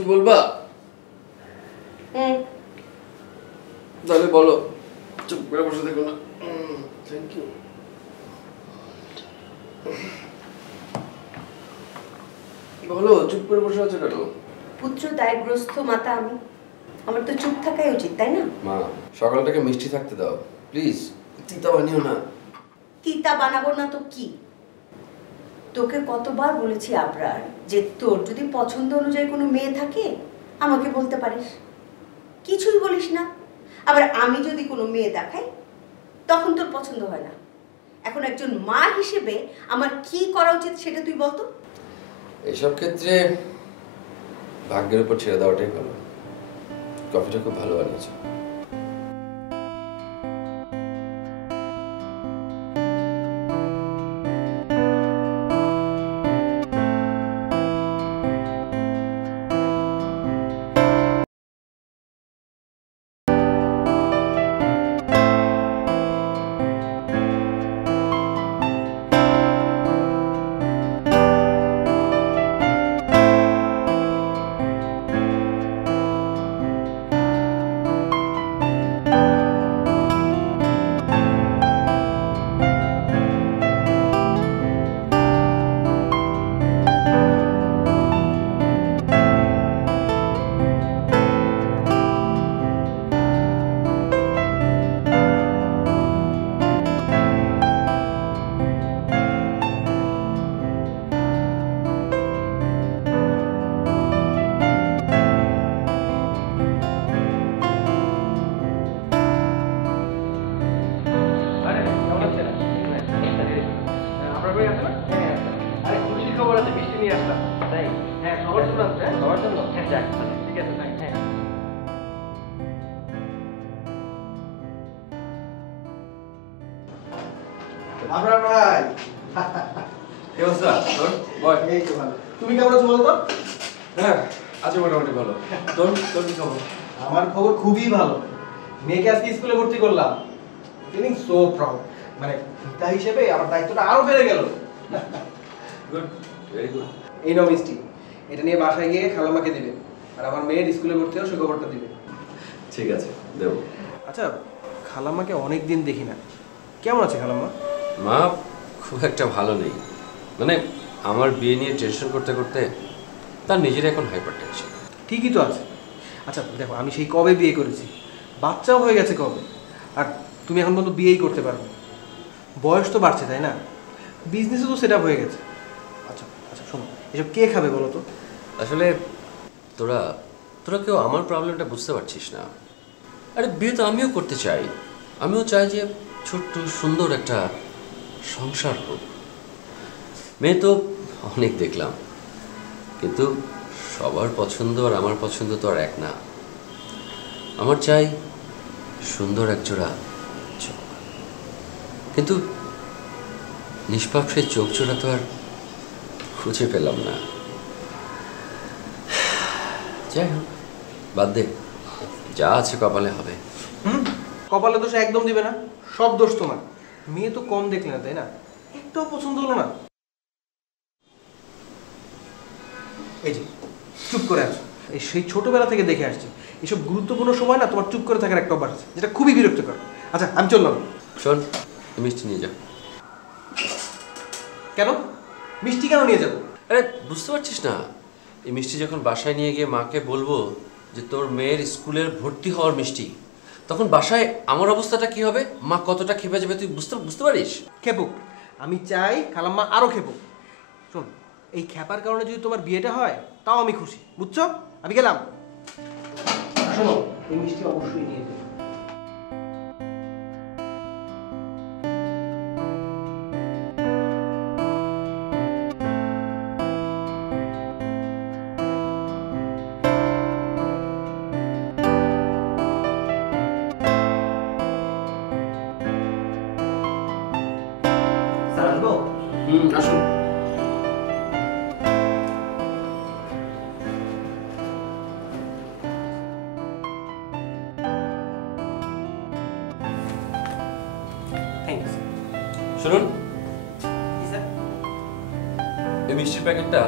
কিছু বলবা? তাহলে বলো, চুপ করে বসে দেখো না। Thank you. বলো, চুপ করে বসে আছো কেন? পুত্র দায়গ্রস্ত মাতা আমি, আমার তো চুপ থাকাই উচিত, তাই না? মা, সকালটাকে মিষ্টি থাকতে দাও প্লিজ, তিতা বানিও না। তিতা বানাবো না তো কি? তোকে কতবার বলেছি আবরার যে তোর যদি পছন্দ অনুযায়ী কোনো মেয়ে থাকে আমাকে বলতে পারিস, কিছুই বলিস না। আবার আমি যদি কোনো মেয়ে দেখাই তখন তোর পছন্দ হয় না। এখন একজন মা হিসেবে আমার কি করা উচিত সেটা তুই বলতো। এসব ক্ষেত্রে ভাগ্যের উপর ছেড়ে দেওয়াটাই ভালো। কফিটা খুব ভালো বানিয়েছো। তুমি কেমন আছো বলো তো? হ্যাঁ, আজ মোটামুটি ভালো। তোর কি খবর? আমার খবর খুবই ভালো। মেয়েকে আজকে স্কুলে ভর্তি করলাম। Feeling so proud. মানে পিতা হিসেবে আমার দায়িত্বটা আরো বেড়ে গেল। Good, very good. এই নাও মিষ্টি, এটা নিয়ে বাসায় গিয়ে খালাম্মাকে দিবে, আর আমার মেয়ের স্কুলে ভর্তি হওয়ার সুখবরটা দিবে। ঠিক আছে, দেবো। আচ্ছা, খালাম্মাকে অনেক দিন দেখি না, কেমন আছে খালাম্মা? মা খুব একটা ভালো নেই। মানে আমার বিয়ে নিয়ে টেনশন করতে করতে তার নিজের এখন হাইপার টেনশন। ঠিকই তো আছে। আচ্ছা দেখো, আমি সেই কবে বিয়ে করেছি, বাচ্চাও হয়ে গেছে কবে, আর তুমি এখন পর্যন্ত বিয়েই করতে পারবে। বয়স তো বাড়ছে তাই না, বিজনেসও তো সেট আপ হয়ে গেছে। আচ্ছা আচ্ছা শোনো, এসব কে খাবে বলো তো? আসলে তোরা তোরা কেউ আমার প্রবলেমটা বুঝতে পারছিস না। আরে বিয়ে তো আমিও করতে চাই, আমিও চাই যে ছোট্ট সুন্দর একটা সংসার হোক। মেয়ে তো অনেক দেখলাম, কিন্তু সবার পছন্দ আর আমার পছন্দ তো আর এক না। আমার চাই সুন্দর একজোড়া চোখ, কিন্তু নিষ্পাপ সেই চোখ জোড়া তো আর খুঁজে পেলাম না। যাই হোক, বাদ দে, যা আছে কপালে হবে। কপালে দোষ একদম দিবে না, সব দোষ তোমার। মেয়ে তো কম দেখলে না তাই না, একটাও পছন্দ হলো না। এই যে চুপ করে আছো, এই সেই ছোটবেলা থেকে দেখে আসছি এসব গুরুত্বপূর্ণ সময় না তোমার চুপ করে থাকার একটা অভ্যাস আছে, যেটা খুবই বিরক্তিকর। আচ্ছা আমি চললাম। শোন, মিষ্টি নিয়ে যা। কেন মিষ্টি কেন নিয়ে যাবো? আরে বুঝতে পারছিস না, এই মিষ্টি যখন বাসায় নিয়ে গিয়ে মাকে বলবো যে তোর মেয়ের স্কুলের ভর্তি হওয়ার মিষ্টি, তখন বাসায় আমার অবস্থাটা কি হবে, মা কতটা খেপে যাবে তুই বুঝতে পারিস? খেপুক, আমি চাই খালাম্মা আরো খেপুক। শোন, এই খেপার কারণে যদি তোমার বিয়েটা হয় তাও আমি খুশি, বুঝছো? আমি গেলাম। শোনো, এই মিষ্টি অবশ্যই নিয়ে যাবে। আসুন। শুনুন, এই মিষ্টির প্যাকেটটা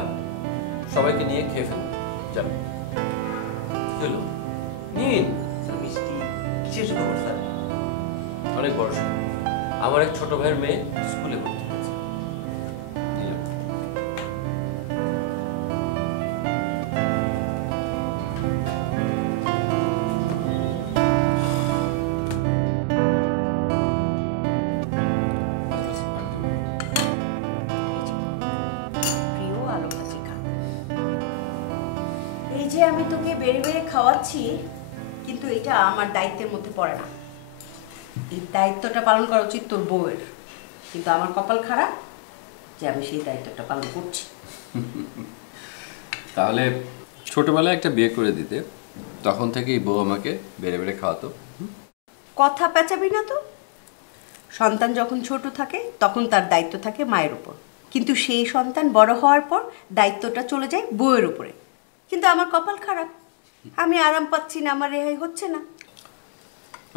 সবাইকে নিয়ে খেয়ে ফেলুন, যান। হলো নিন। স্যার মিষ্টি কিসের খবর স্যার? অনেক বড় সমস্যা। আমার এক ছোট ভাইয়ের মেয়ে স্কুলে ভর্তি হয়েছে। নিলাম। প্রিয় আলু ভাজি খা। এই যে আমি তোকে বেড়ে বেড়ে খাওয়াচ্ছি, কিন্তু এটা আমার দায়িত্বের মধ্যে পড়ে না। এই দায়িত্বটা পালন করা উচিত তোর বউয়ের, কিন্তু আমার কপাল খারাপ যে আমি সেই দায়িত্বটা পালন করছি। তাহলে ছোটবেলায় একটা বিয়ে করে দিতে, তখন থেকেই বউ আমাকে বেড়ে বেড়ে খাওয়াতো। কথা পেঁচাবি না তো। সন্তান যখন ছোট থাকে তখন তার দায়িত্ব থাকে মায়ের উপর, কিন্তু সেই সন্তান বড় হওয়ার পর দায়িত্বটা চলে যায় বউয়ের উপরে। কিন্তু আমার কপাল খারাপ, আমি আরাম পাচ্ছি না, আমার রেহাই হচ্ছে না।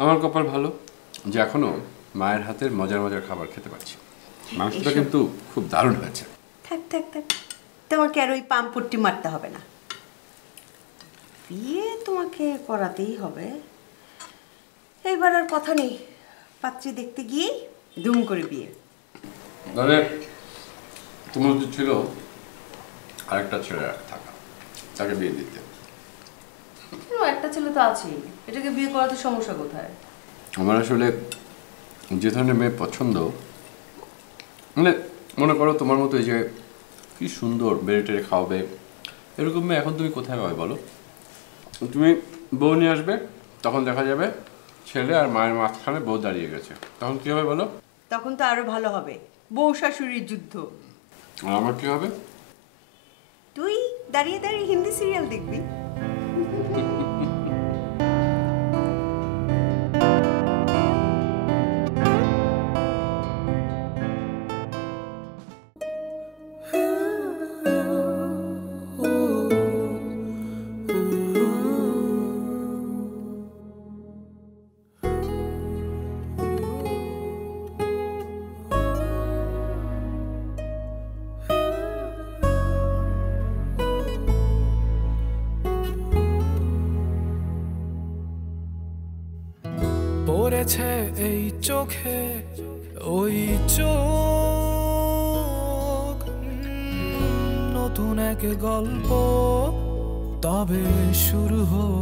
আমার কপাল ভালো যে এখনো মায়ের হাতের মজার মজার খাবার খেতে পারছি। মাংসটা এসব- কিন্তু খুব দারুণ হয়েছে। থাক থাক থাক, তোমাকে আর ওই পাম্পট্টি মারতে হবে না। বিয়ে তোমাকে করাতেই হবে, এইবার আর কথা নেই। পাত্রী দেখতে গিয়েই দুম করে বিয়ে। মানে তোমার উচিত ছিল আরেকটা ছেলে থাকা, তাকে বিয়ে দিতে। একটা ছেলে তো আছেই, এটাকে বিয়ে করাতে সমস্যা কোথায়? আমার আসলে যে ধরনের মেয়ে পছন্দ, মানে মনে করো তোমার মতো এই যে কি সুন্দর বেড়ে টেড়ে খাওয়াবে, এরকম মেয়ে এখন তুমি কোথায় পাবে বলো? তুমি বউ নিয়ে আসবে, তখন দেখা যাবে ছেলে আর মায়ের মাঝখানে বউ দাঁড়িয়ে গেছে, তখন কি হবে বলো? তখন তো আরো ভালো হবে, বউ শাশুড়ির যুদ্ধ। আর আমার কি হবে? তুই দাঁড়িয়ে দাঁড়িয়ে হিন্দি সিরিয়াল দেখবি। পড়েছে এই চোখে ওই চোখ, নতুন এক গল্প তবে শুরু হোক।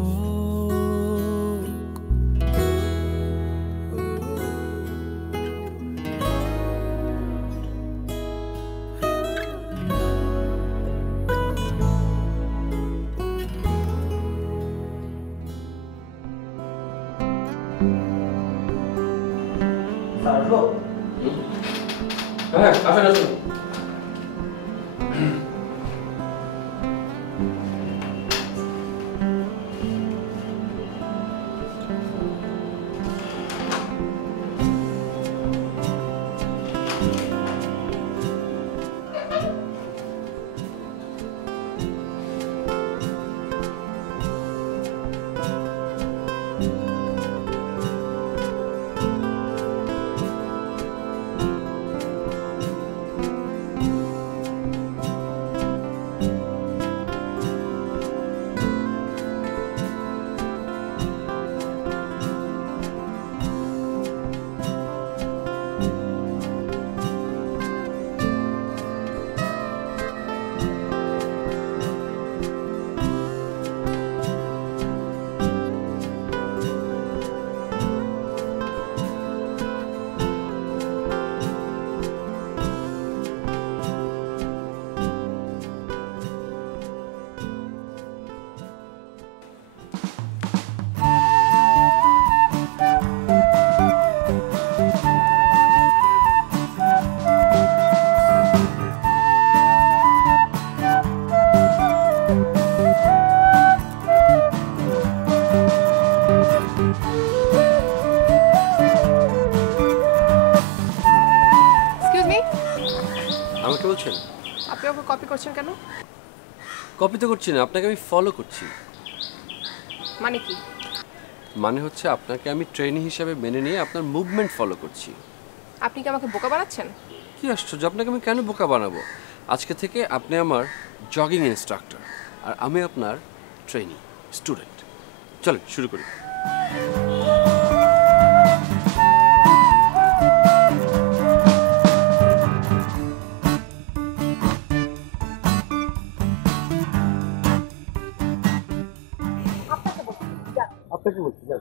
স্যার আসবো? হ্যাঁ, আসেন আসুন। আমাকে বলছেন? আপনি ওকে কপি করছেন কেন? কপি তো করছি না, আপনাকে আমি ফলো করছি। মানে কি? মানে হচ্ছে আপনাকে আমি ট্রেনি হিসেবে মেনে নিয়ে আপনার মুভমেন্ট ফলো করছি। আপনি কি আমাকে বোকা বানাচ্ছেন? কি আশ্চর্য, আপনাকে আমি কেন বোকা বানাবো? আজকে থেকে আপনি আমার জগিং ইনস্ট্রাক্টর আর আমি আপনার ট্রেনি স্টুডেন্ট। চল শুরু করি। আপনাকে বলছি না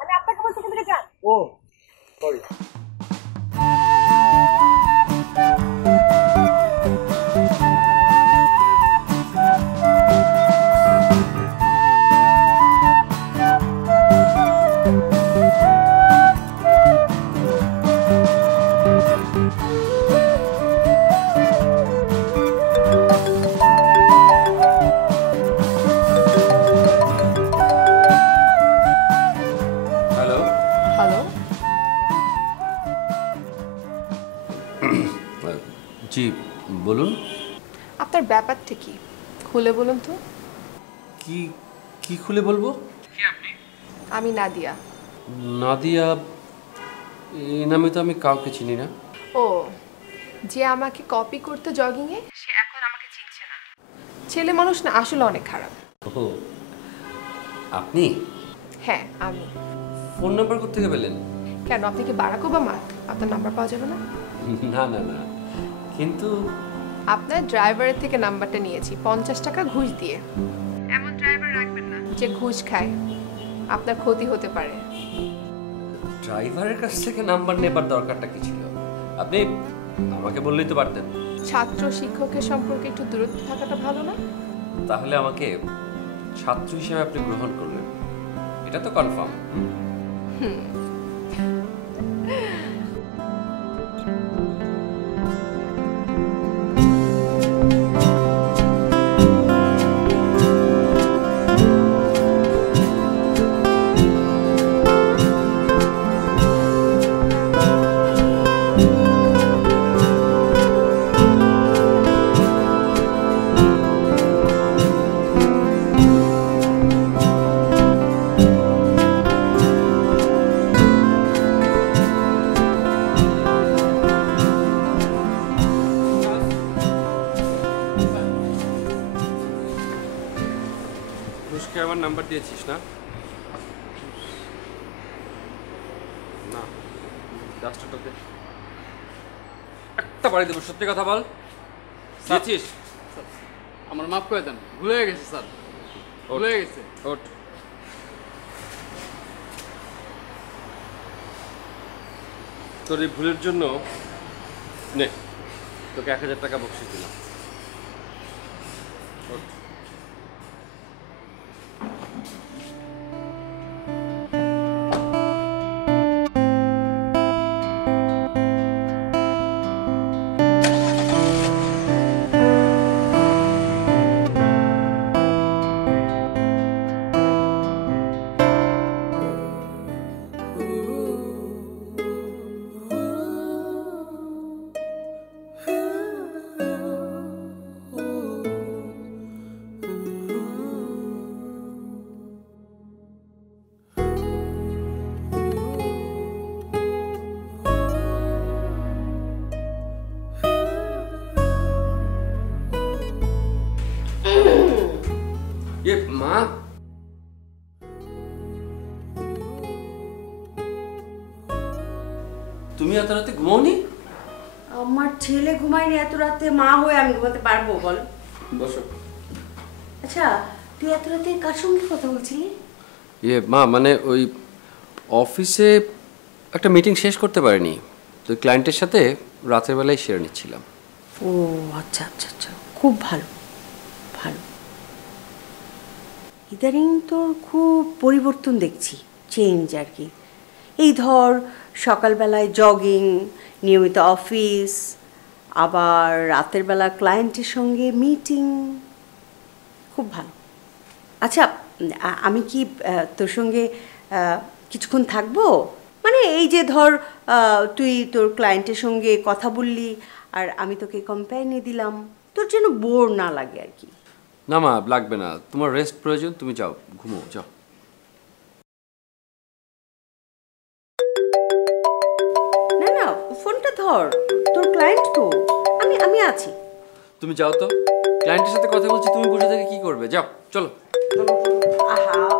আমি আপনাকে বলছি এখান থেকে যান। ও সরি হ্যালো, হ্যালো, জি বলুন। আপনার ব্যাপারটা কি খুলে বলুন তো। কি কি খুলে বলবো? আমি নাদিয়া। নাদিয়া এই নামে তো আমি কাউকে চিনি না। ও, যে আমাকে কপি করতে জগিংয়ে, সে এখন আমাকে চিনছে না। ছেলে মানুষ না আসলে অনেক খারাপ। ও আপনি হ্যাঁ আমি। ফোন নাম্বার কোত্থেকে পেলেন? কেন, আপনি কি বারাক ওবামা? আপনার নাম্বার পাওয়া যাবে না? না না না, কিন্তু আপনার ড্রাইভারের থেকে নাম্বারটা নিয়েছি 50 টাকা ঘুষ দিয়ে। এমন ড্রাইভার রাখবেন না যে ঘুষ খায়, আপনার ক্ষতি হতে পারে। ড্রাইভারের কাছ থেকে নাম্বার নেবার দরকারটা কি ছিল? আপনি আমাকে বললেই তো পারতেন। ছাত্র শিক্ষকের সম্পর্কে একটু দূরত্ব থাকাটা ভালো না? তাহলে আমাকে ছাত্র হিসেবে আপনি গ্রহণ করলেন, এটা তো কনফার্ম। ঘুষকে আমার নাম্বার দিয়েছিস না? না, ডাস্টারটাতে একটা বাড়ি দেবো। সত্যি কথা বল, দিয়েছিস? আমার মাফ করে দেন, ভুলে গেছে স্যার, ভুলে গেছে। ওঠ। তোর এই ভুলের জন্য নে, তোকে 1000 টাকা বকশিশ দিলাম। ওঠ। মা, তুমি এত রাতে ঘুমাওনি? আমার ছেলে ঘুমায়নি এত রাতে, মা হয়ে আমি ঘুমাতে পারবো বল? বসো। আচ্ছা, তুই এত রাতে কার সঙ্গে কথা বলছিলি? মা, মানে ওই অফিসে একটা মিটিং শেষ করতে পারিনি, তো ক্লায়েন্টের সাথে রাতের বেলায় সেরে নিচ্ছিলাম। ও আচ্ছা আচ্ছা আচ্ছা, খুব ভালো ভালো। ইদানিং তোর খুব পরিবর্তন দেখছি, চেঞ্জ আর কি। এই ধর সকালবেলায় জগিং, নিয়মিত অফিস, আবার রাতের বেলা ক্লায়েন্টের সঙ্গে মিটিং, খুব ভালো। আচ্ছা, আমি কি তোর সঙ্গে কিছুক্ষণ থাকবো? মানে এই যে ধর তুই তোর ক্লায়েন্টের সঙ্গে কথা বললি আর আমি তোকে কোম্পানি দিলাম, তোর যেন বোর না লাগে আর কি। না মা, লাগবে না, তোমার রেস্ট প্রয়োজন, তুমি যাও, ঘুমো, যাও। না না, ফোনটা ধর, তোর ক্লায়েন্ট তো, আমি আছি। তুমি যাও তো, ক্লায়েন্টের সাথে কথা বলছি, তুমি বসে থেকে কি করবে? যাও, চলো। আহা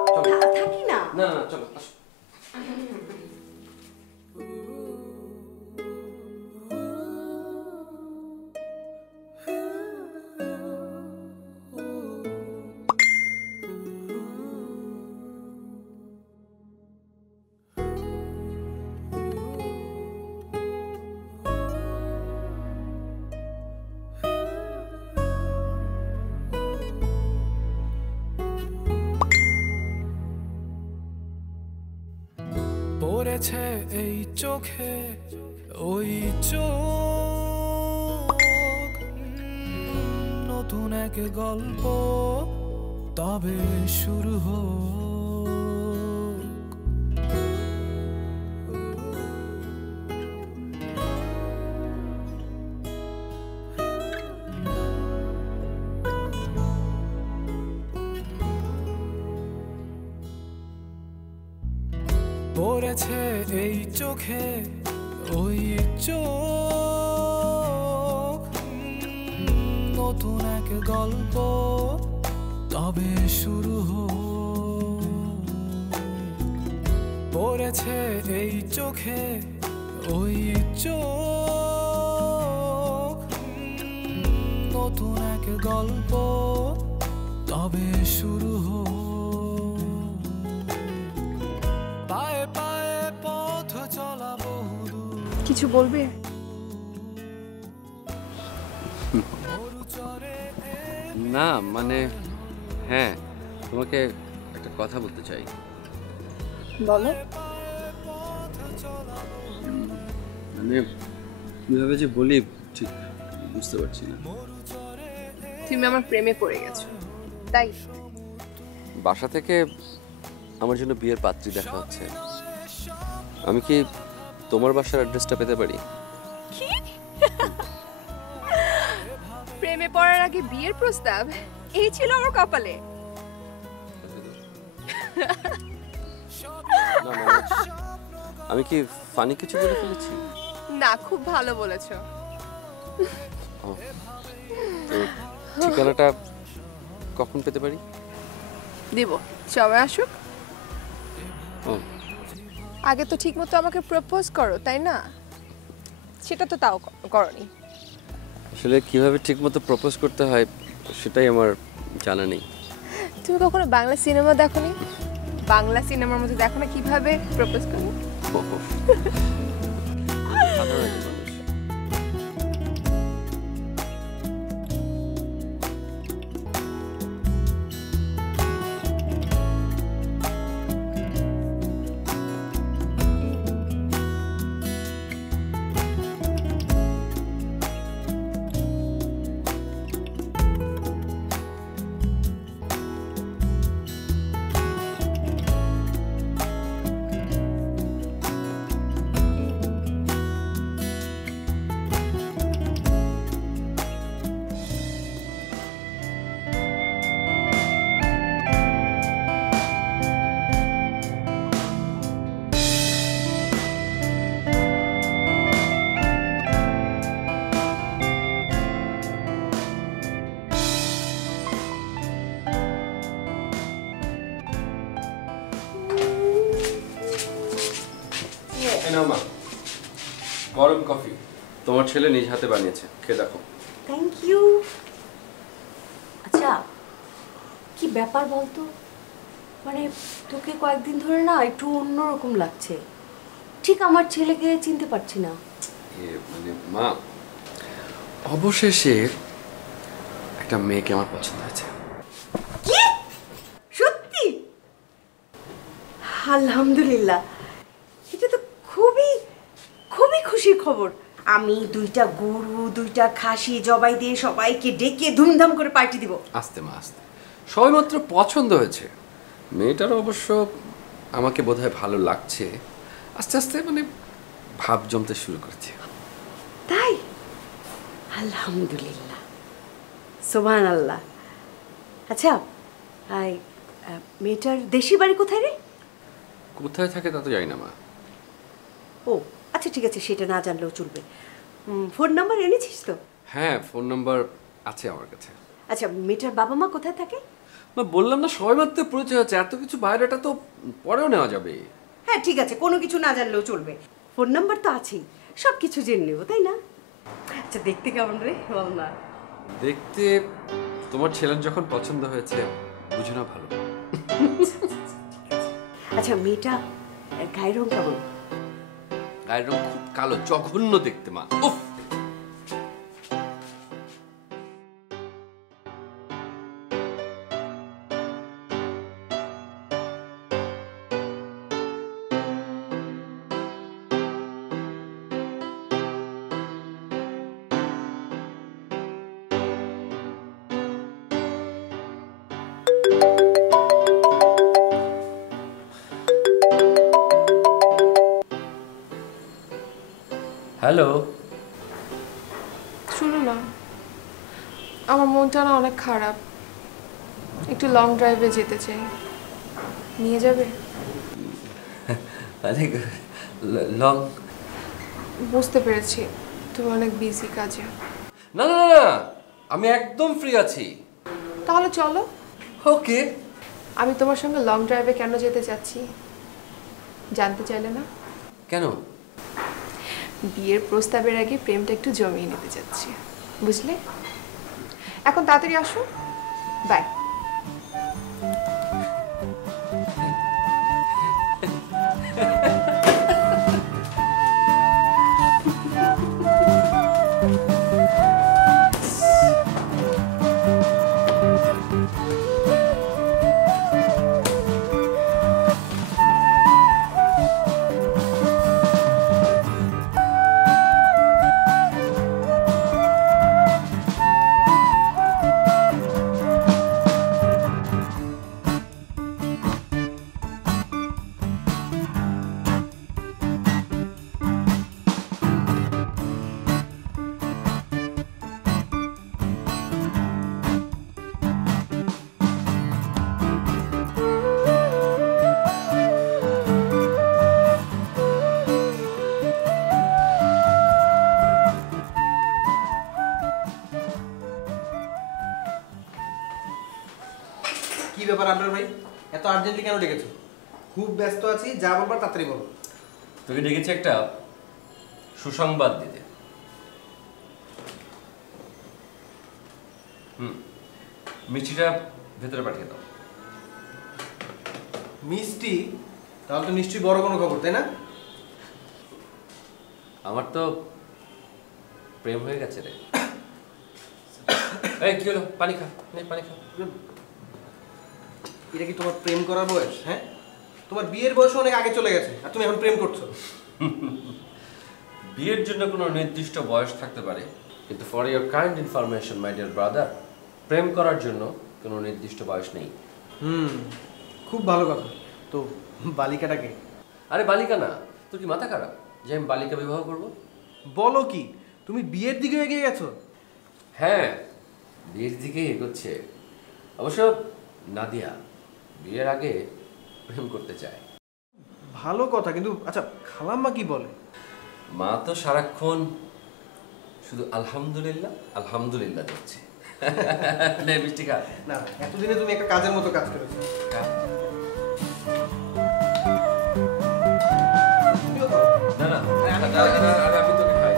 চলো আসো। পড়েছে এই চোখে ওই চোখ, নতুন এক গল্প তবে শুরু হোক। পড়েছে এই চোখে ওই চোখ, নতুন এক গল্প তবে শুরু হোক। পড়েছে এই চোখে ওই চোখ, নতুন এক গল্প তবে শুরু হোক। পায়ে পায়ে পথ চলা বহুদূর, কিছু বলবে? না মানে হ্যাঁ, তোমাকে একটা কথা বলতে চাই। বলো। মানে কিভাবে যে বলি ঠিক বুঝতে পারছি না। তুমি আমার প্রেমে পড়ে গেছো, তাই? বাসা থেকে আমার জন্য বিয়ের পাত্রী দেখা হচ্ছে। আমি কি তোমার বাসার অ্যাড্রেসটা পেতে পারি? প্রেমে পড়ার আগে বিয়ের প্রস্তাব, এই ছিল আমার কপালে। না, মানে, আমি কি ফানি কিছু বলে ফেলেছি? না, খুব ভালো বলেছো। ও, তো ঠিকানাটা কখন পেতে পারি? দিব, সবাই আসুক। ও, আগে তো ঠিকমতো আমাকে প্রপোজ করো, তাই না? সেটা তো তাও করনি। আসলে কিভাবে ঠিকমতো প্রপোজ করতে হয় সেটাই আমার জানা নেই। তুমি কখনো বাংলা সিনেমা দেখোনি? বাংলা সিনেমার মধ্যে দেখো না কিভাবে প্রপোজ করে? সাধারণ একজন মানুষ। গরম কফি তোমার ছেলে নিজ হাতে বানিয়েছে, খেয়ে দেখো। Thank you. আচ্ছা, কি ব্যাপার বলতো? মানে তোকে কয়েকদিন ধরে না একটু অন্যরকম লাগছে। ঠিক আমার ছেলেকে চিনতে পারছি না। মানে মা, অবশেষে একটা মেয়েকে আমার পছন্দ হয়েছে। কি? সত্যি? আলহামদুলিল্লাহ, এটা তো খুবই খুবই খুশির খবর। আমি 2টা গরু 2টা খাসি জবাই দিয়ে সবাইকে ডেকে ধুমধাম করে পার্টি দিব। আস্তে মা আস্তে, সবাই মাত্র পছন্দ হয়েছে। মেয়েটার অবশ্য আমাকে বোধহয় ভালো লাগছে। আস্তে আস্তে মানে ভাব জমতে শুরু করছে। তাই? আলহামদুলিল্লাহ, সুবহানাল্লাহ। আচ্ছা, মেয়েটার দেশি বাড়ি কোথায় রে? কোথায় থাকে তা তো জানি না মা। ও আচ্ছা, ঠিক আছে, সেটা না জানলেও চলবে। ফোন নাম্বার এনেছিস তো? হ্যাঁ, ফোন নাম্বার আছে আমার কাছে। আচ্ছা, মেয়েটার বাবা মা কোথায় থাকে? বললাম না সবাই মাত্র পরিচয় হচ্ছে, এত কিছু বায়োডাটা তো পরেও নেওয়া যাবে। হ্যাঁ ঠিক আছে, কোনো কিছু না জানলেও চলবে, ফোন নাম্বার তো আছেই, সব কিছু জেনে নেবো, তাই না? আচ্ছা দেখতে কেমন রে বল না। দেখতে তোমার ছেলের যখন পছন্দ হয়েছে বুঝো না ভালো। আচ্ছা মেয়েটা গায়ের রং কেমন? গায়ের রং খুব কালো, জঘন্য দেখতে মা। উফ! হ্যালো। শুনো না, আমার মনটা না অনেক খারাপ, একটু লং ড্রাইভে যেতে চাই, নিয়ে যাবে? লং? বুঝতে পেরেছি তুমি অনেক বিজি কাজে। না না না, আমি একদম ফ্রি আছি। তাহলে চলো। ওকে। আমি তোমার সঙ্গে লং ড্রাইভে কেন যেতে চাচ্ছি জানতে চাইলে না? কেন? বিয়ের প্রস্তাবের আগে প্রেমটা একটু জমিয়ে নিতে চাচ্ছি, বুঝলে? এখন তাড়াতাড়ি আসো, বাই। কি ব্যাপার আপনার ভাই, এত আর্জেন্টলি কেন ডেকেছো? খুব ব্যস্ত আছি, যা বলবার তাড়াতাড়ি বলো। তোকে ডেকেছি একটা সুসংবাদ দিতে। মিষ্টিটা ভেতরে পাঠিয়ে দাও। মিষ্টি? তাহলে তো নিশ্চয়ই বড় কোনো খবর, তাই না? আমার তো প্রেম হয়ে গেছে রে। এই কি হলো? পানি খা, নে পানি খা। এটা কি তোমার প্রেম করার বয়স? হ্যাঁ, তোমার বিয়ের বয়স অনেক আগে চলে গেছে আর তুমি এখন প্রেম করছো। বিয়ের জন্য কোনো নির্দিষ্ট বয়স থাকতে পারে, কিন্তু for your kind information my dear brother, প্রেম করার জন্য কোনো নির্দিষ্ট বয়স নেই। খুব ভালো কথা। তো বালিকাটাকে? আরে বালিকা না, তোর কি মাথা খারাপ যে আমি বালিকা বিবাহ করব? বলো কি, তুমি বিয়ের দিকে এগিয়ে গেছো? হ্যাঁ, বিয়ের দিকেই এগোচ্ছে। অবশ্য নাদিয়া বিয়ের আগে প্রেম করতে চায়। ভালো কথা, কিন্তু আচ্ছা খালাম্মা কি বলে? মা তো সারাক্ষণ শুধু আলহামদুলিল্লাহ আলহামদুলিল্লাহ দিচ্ছে। নে মিষ্টি খা। না, এতদিনে তুমি একটা কাজের মতো কাজ করেছো। খা। তুমিও খাও। না না, আমি আমি তোকে খাই।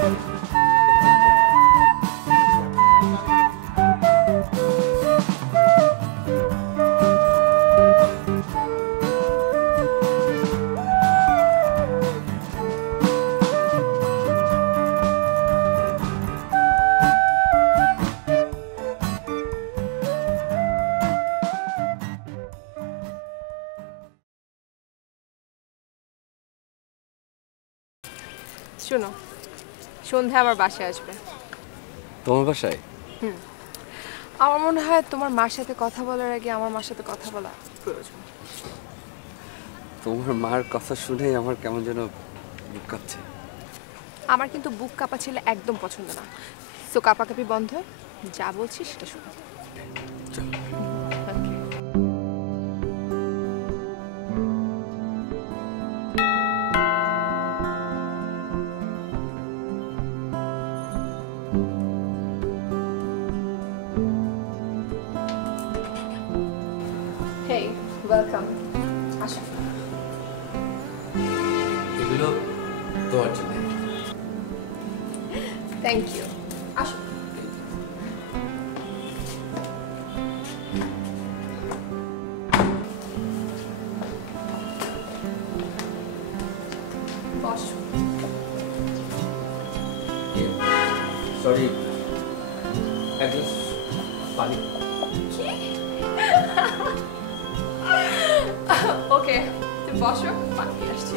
শোনো, সন্ধ্যায় আমার বাসায় আসবে। তোমার বাসায়? আমার মনে হয় তোমার মার সাথে কথা বলার আগে আমার মার সাথে কথা বলা প্রয়োজন। তোমার মার কথা শুনেই আমার কেমন যেন বুক কাঁপছে। আমার কিন্তু বুক কাঁপা ছেলে একদম পছন্দ না, সো কাঁপাকাঁপি বন্ধ, যা বলছিস সেটা শোনো। চল। তোমার জন্য। Thank you. আসো। বসো। সরি, এক গ্লাস পানি। ওকে, তুমি বসো, পানি নিয়ে আসছি।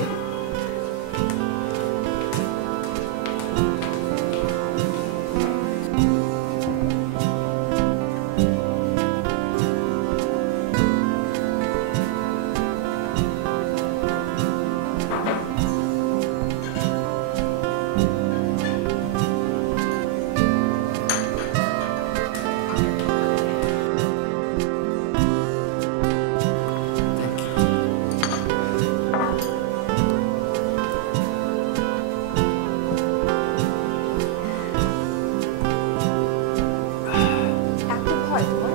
এত ভয় তোমার?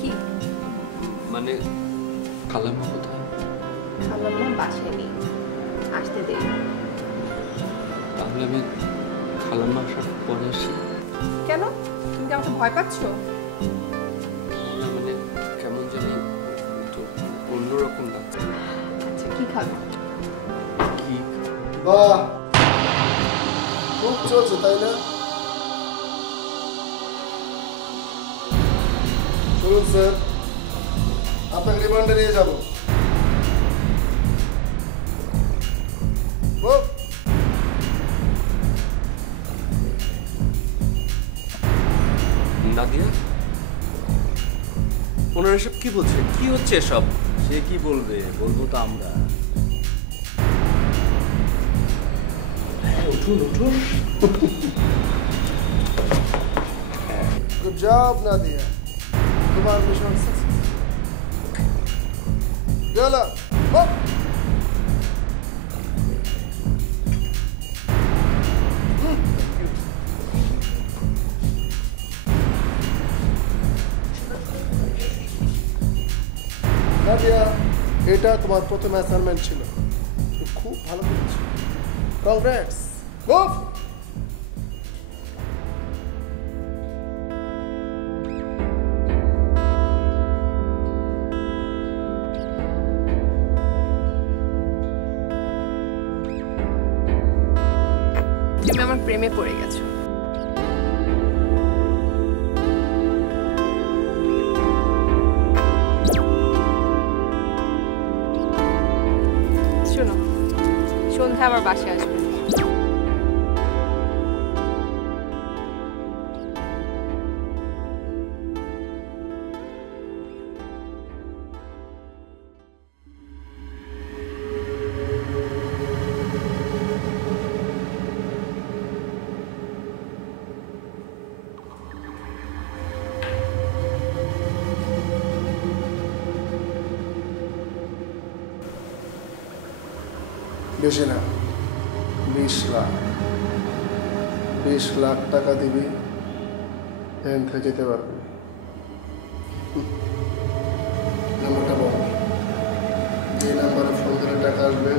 কি? মানে খালাম্মা কোথায়? খালাম্মা বাসায় নেই, আসতে দেরি। তাহলে আমি খালাম্মা আসার পরে আসি। কেন? তুমি কি আমাকে ভয় পাচ্ছ? না, মানে কেমন জানি একটু অন্যরকম লাগছে। আচ্ছা, কি খাবে? কি? বাহ, খুব চলছে তাই না? শুনুন স্যার, আপনাকে রিমান্ডে নিয়ে যাব। নাদিয়া, ওনারা এসব কি বলছে? কি হচ্ছে এসব? সে কি বলবে, বলবো তো আমরা। উঠুন উঠুন। গুড জব নাদিয়া, তোমার মিশন সাকসেস। গেলা হপ। নাদিয়া, এটা তোমার প্রথম অ্যাসাইনমেন্ট ছিল, তুমি খুব ভালো করেছো। কংগ্রেটস। মুভ। তুমি আমার প্রেমে পড়ে গেছো। শোনো, সন্ধ্যা আমার বাসায় আসবে। বেশি না, 20 লাখ। 20 লাখ টাকা দিবি, এখান থেকে যেতে পারবি। নাম্বারটা বল। যে নাম্বারে ফোন করে টাকা আসবে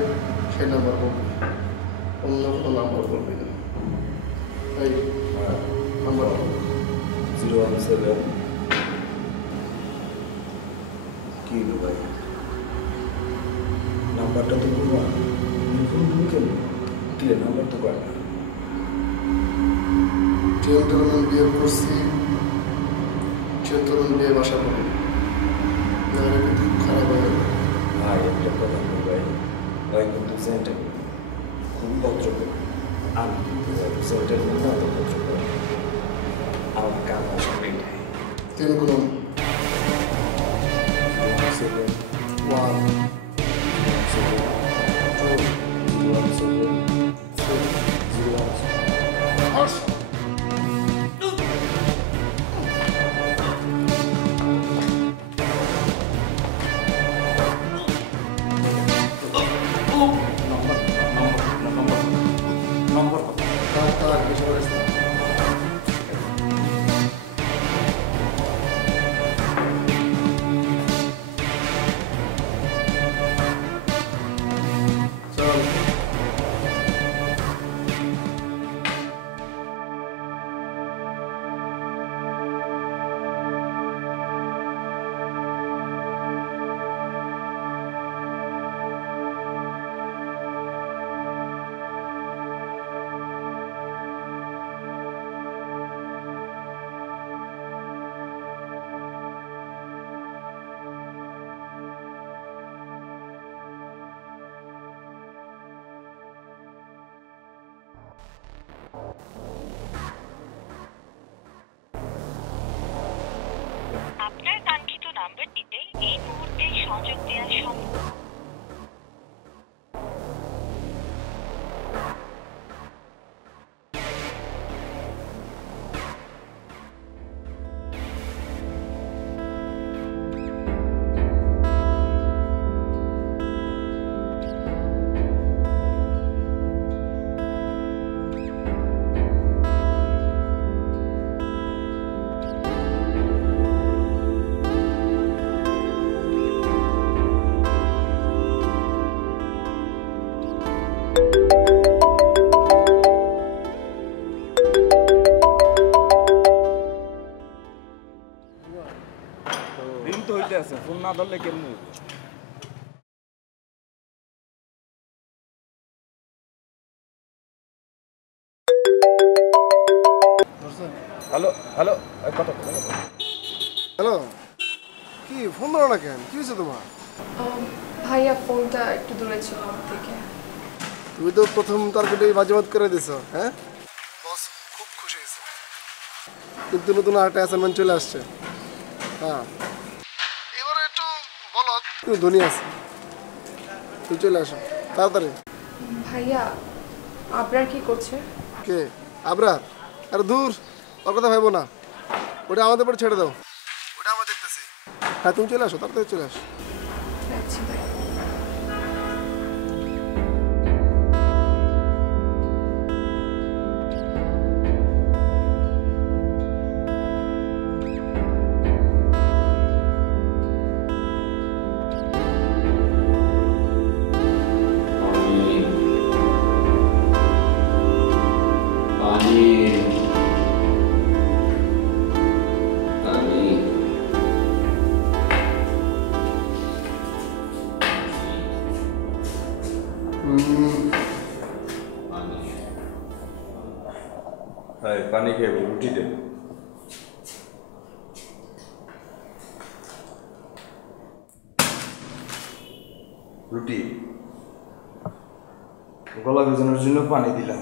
সেই নাম্বার বলবি, অন্য কোনো নাম্বার বলবি না। এই নাম্বার 017 কি হলো ভাই? নাম্বারটা তো বলবো, কেন কি নাম্বার তো কয় না। জেন্টলম্যান বিয়ে করছি, জেন্টলম্যান বিয়ে বাসা করবি, নাহলে কিন্তু খুব খারাপ হয়ে যাবে। ভাই একটা কথা বল ভাই, ভাই কিন্তু সেন্টার খুব ভদ্র, আমি কিন্তু সেন্টার না তো ভদ্র, আমার কাম আসবে এটাই। 3 গুণ 1 টাকা আর কিছু বলিস না। চল। আপনার কাঙ্ক্ষিত নাম্বারটিতে এই মুহূর্তে সংযোগ দেওয়া সম্ভব। রিং তো হইতে আছে, ফোন না ধরলে কেমন? হ্যালো হ্যালো, কত? হ্যালো, কি ফোন ধরো না কেন? কি হয়েছে তোমার? ভাইয়া ফোনটা একটু দূরে ছিল আমার থেকে। তুমি তো প্রথম টার্গেটে বাজিমাত করে দিছো, হ্যাঁ? বস খুব খুশি হয়েছে, কিন্তু নতুন আরেকটা অ্যাসাইনমেন্ট চলে আসছে। হ্যাঁ, এবারে একটু বলো, তুমি ধনী আছে, তুমি চলে আসো তাড়াতাড়ি। ভাইয়া আবরার কি করছে? কে আবরার? আরে দূর, ওর কথা ভাববো না, ওটা আমাদের উপরে ছেড়ে দাও, ওটা আমরা দেখতেছি। হ্যাঁ তুমি চলে আসো, তাড়াতাড়ি চলে আসো। যাচ্ছি ভাই। হ্যাঁ, পানি খেয়ে রুটি দেব। রুটি গলা ভেজানোর জন্য পানি দিলাম,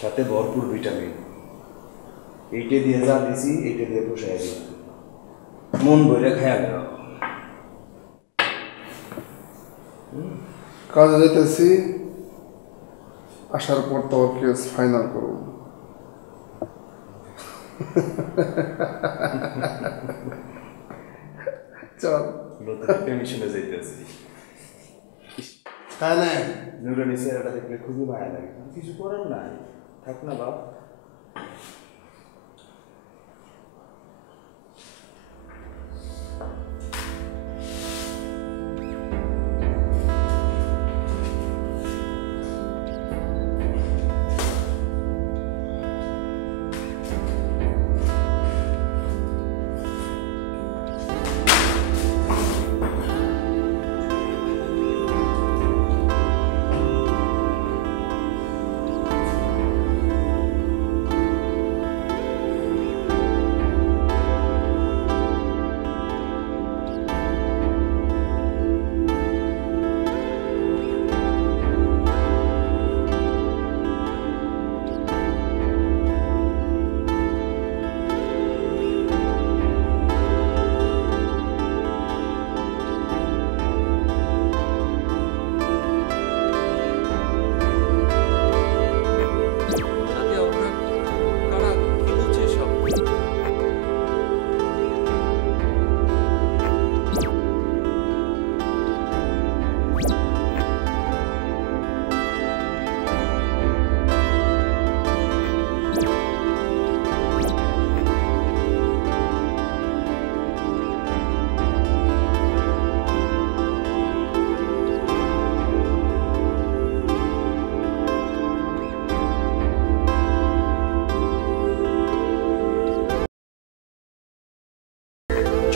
সাথে ভরপুর ভিটামিন। এইটা দিয়ে যা দিছি, এইটা দিয়ে পোষায় দিলাম, মন ভরে খায়া গেল। কাজে যেতেছি, আসার পর তো কেস ফাইনাল করব। চল নতুন একটা মিশনে যাইতেছি। তাই না? নুরানি চেহারাটা দেখলে খুবই মায়া লাগে, কিছু করার নাই, থাক না বাপ।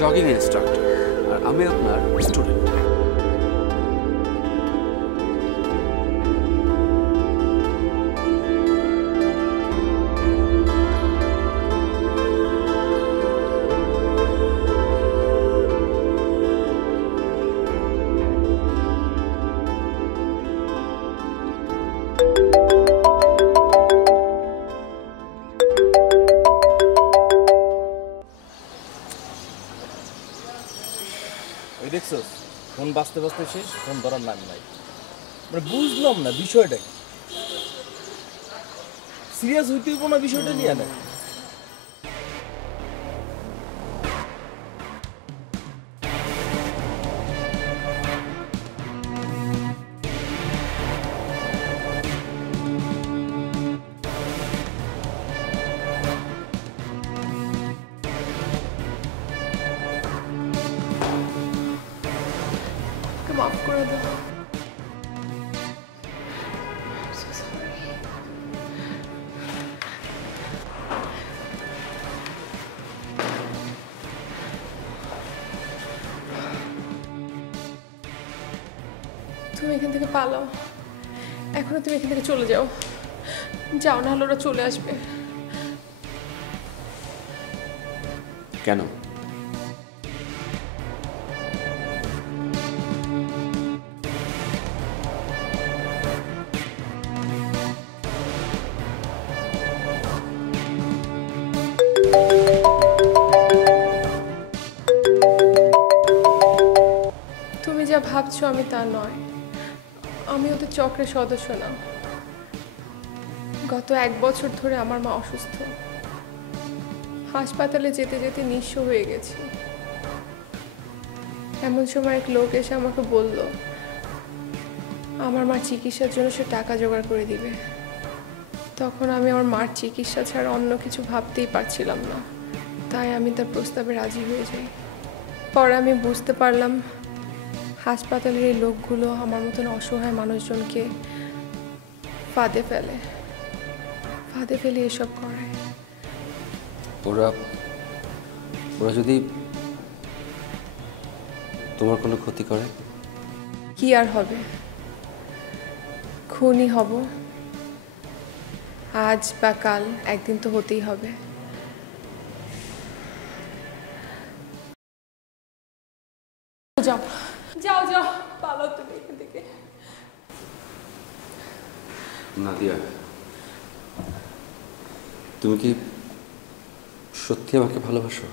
জগিং ইনস্ট্রাক্টর আর আমি আপনার স্টুডেন্ট। ওই দেখছো ফোন বাঁচতে বাঁচতে শেষ, ফোন ধরার নাম নাই। মানে বুঝলাম না বিষয়টা কি, সিরিয়াস হইতে হইব না বিষয়টা নিয়ে না। মাফ করে দাও। তুমি এখান থেকে পালাও, এখনো তুমি এখান থেকে চলে যাও, যাও না হলে ওরা চলে আসবে। কেন? তুমি যা ভাবছো আমি তা নয়, আমি ওদের চক্রের সদস্য না। গত 1 বছর ধরে আমার মা অসুস্থ, হাসপাতালে যেতে যেতে নিঃস্ব হয়ে গেছি। এমন সময় এক লোক এসে আমাকে বলল আমার মার চিকিৎসার জন্য সে টাকা জোগাড় করে দিবে। তখন আমি আমার মার চিকিৎসা ছাড়া অন্য কিছু ভাবতেই পারছিলাম না, তাই আমি তার প্রস্তাবে রাজি হয়ে যাই। পরে আমি বুঝতে পারলাম হাসপাতালের এই লোকগুলো আমার মতন অসহায় মানুষজনকে ফাঁদে ফেলে এসব করে। ওরা যদি তোমার কোনো ক্ষতি করে? কি আর হবে, খুনই হব, আজ বা কাল একদিন তো হতেই হবে। যাও যাও যাও, পালাও তুমি এখান থেকে। নাদিয়া, তুমি কি সত্যি আমাকে ভালোবাসো?